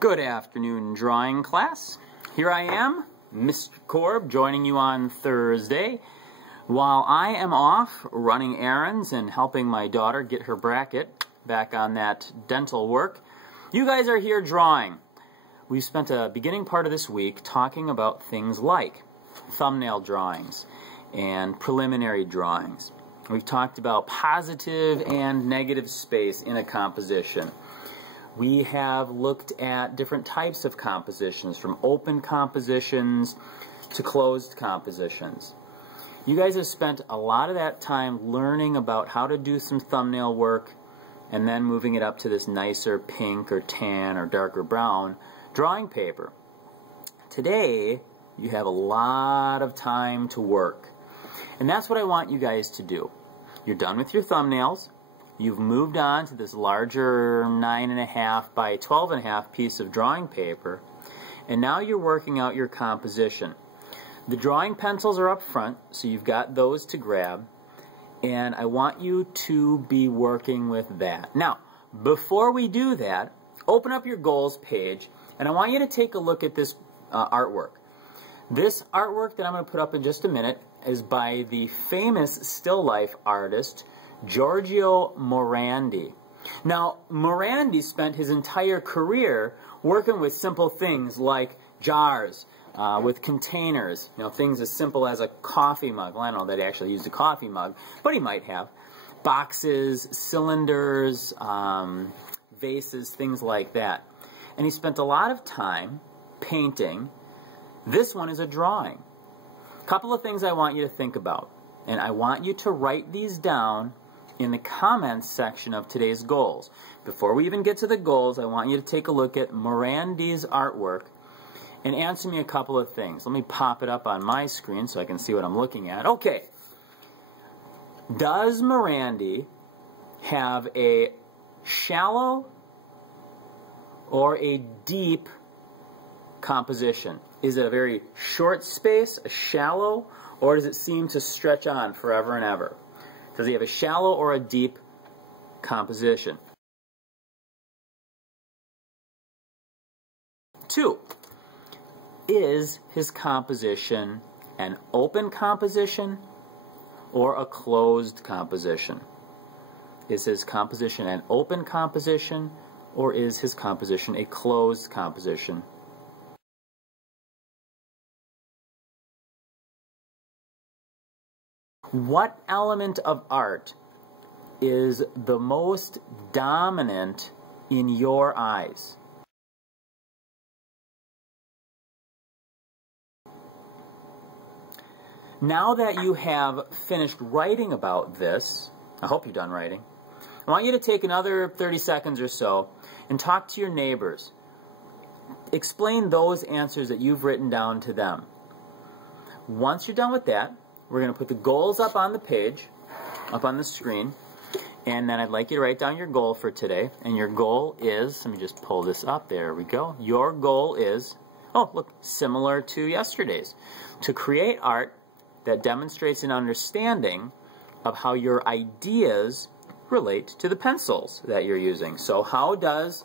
Good afternoon, drawing class. Here I am, Mr. Korb, joining you on Thursday. While I am off running errands and helping my daughter get her bracket back on that dental work, you guys are here drawing. We've spent a beginning part of this week talking about things like thumbnail drawings and preliminary drawings. We've talked about positive and negative space in a composition. We have looked at different types of compositions, from open compositions to closed compositions. You guys have spent a lot of that time learning about how to do some thumbnail work and then moving it up to this nicer pink or tan or darker brown drawing paper. Today, you have a lot of time to work. And that's what I want you guys to do. You're done with your thumbnails. You've moved on to this larger 9.5 by 12.5 piece of drawing paper, and now you're working out your composition. The drawing pencils are up front, so you've got those to grab, and I want you to be working with that. Now, before we do that, open up your goals page, and I want you to take a look at this artwork. This artwork that I'm going to put up in just a minute is by the famous still life artist Giorgio Morandi. Now, Morandi spent his entire career working with simple things like jars, with containers, things as simple as a coffee mug. Well, I don't know that he actually used a coffee mug, but he might have. Boxes, cylinders, vases, things like that. And he spent a lot of time painting. This one is a drawing. A couple of things I want you to think about, and I want you to write these down in the comments section of today's goals. Before we even get to the goals, I want you to take a look at Morandi's artwork and answer me a couple of things. Let me pop it up on my screen so I can see what I'm looking at. Okay. Does Morandi have a shallow or a deep composition? Is it a very short space, a shallow, or does it seem to stretch on forever and ever? Does he have a shallow or a deep composition? 2, is his composition an open composition or a closed composition? Is his composition an open composition or is his composition a closed composition? What element of art is the most dominant in your eyes? Now that you have finished writing about this, I hope you're done writing, I want you to take another 30 seconds or so and talk to your neighbors. Explain those answers that you've written down to them. Once you're done with that, we're going to put the goals up on the page, up on the screen, and then I'd like you to write down your goal for today. And your goal is, let me just pull this up, there we go. Your goal is, oh look, similar to yesterday's, to create art that demonstrates an understanding of how your ideas relate to the pencils that you're using. So how does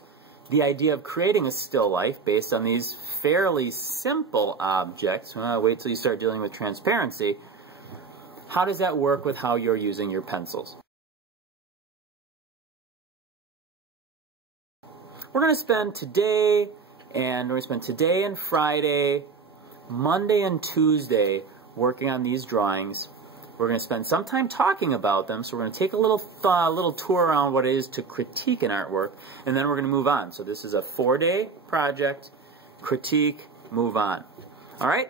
the idea of creating a still life based on these fairly simple objects, wait till you start dealing with transparency, how does that work with how you're using your pencils? We're going to spend today and Friday, Monday and Tuesday working on these drawings. We're going to spend some time talking about them, so we're going to take a little tour around what it is to critique an artwork, and then we're going to move on. So this is a 4-day project, critique, move on. All right?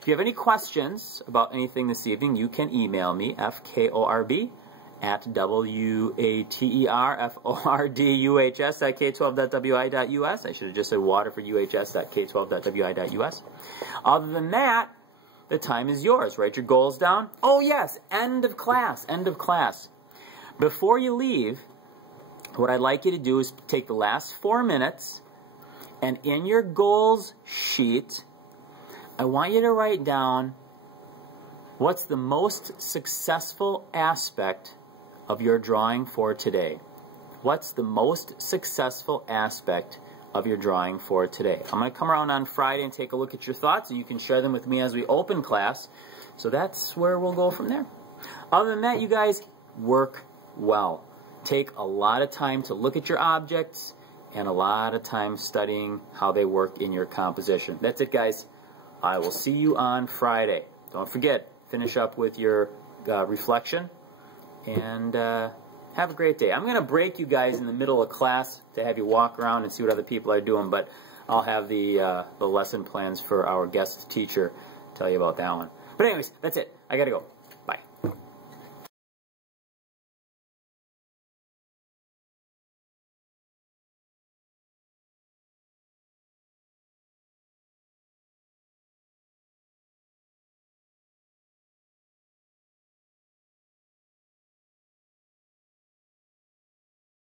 If you have any questions about anything this evening, you can email me, fkorb@waterforduhs@k12.wi.us. I should have just said waterforuhs@k12.wi.us. Other than that, the time is yours. Write your goals down. Oh yes, end of class, end of class. Before you leave, what I'd like you to do is take the last 4 minutes, and in your goals sheet, I want you to write down what's the most successful aspect of your drawing for today. What's the most successful aspect of your drawing for today. I'm going to come around on Friday and take a look at your thoughts, and you can share them with me as we open class. So that's where we'll go from there. Other than that, you guys work well. Take a lot of time to look at your objects and a lot of time studying how they work in your composition. That's it, guys. I will see you on Friday. Don't forget, finish up with your reflection, and have a great day. I'm going to break you guys in the middle of class to have you walk around and see what other people are doing, but I'll have the lesson plans for our guest teacher tell you about that one. But anyways, that's it. I got to go.